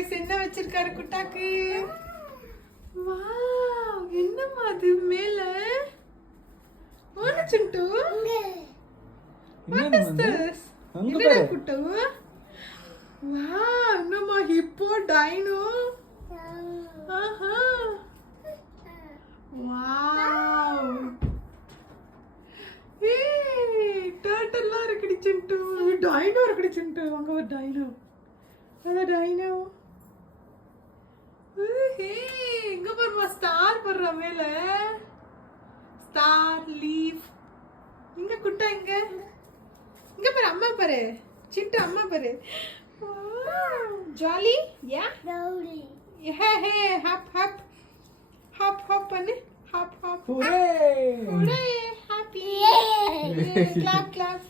Surprise என்ன வச்சிருக்காரு குட்டாக்கு? Wow, என்னம்மா அது மேல? What Chintu? What is this? என்னடா குட்டு? வாவ், என்னம்மா ஹிப்போ டைனோ? ஆஹா. வாவ். ஏய், டர்ட்டல்லாம் இருக்குடி சிண்டு. டைனோ இருக்குடி சிண்டு. அங்க ஒரு டைனோ. அத டைனோ. ஹே, இங்க பாருமா ஸ்டார் போடுற மேல. Star leaf. இங்க குட்டா இங்க. இங்க பாரு அம்மா பாரு. சிண்டு அம்மா பாரு. Jolly? Yeah? Jolly. Hey hey hop hop. Hop hop பண்ணு. Hop hop. Hooray! Hooray! Happy! Clap clap.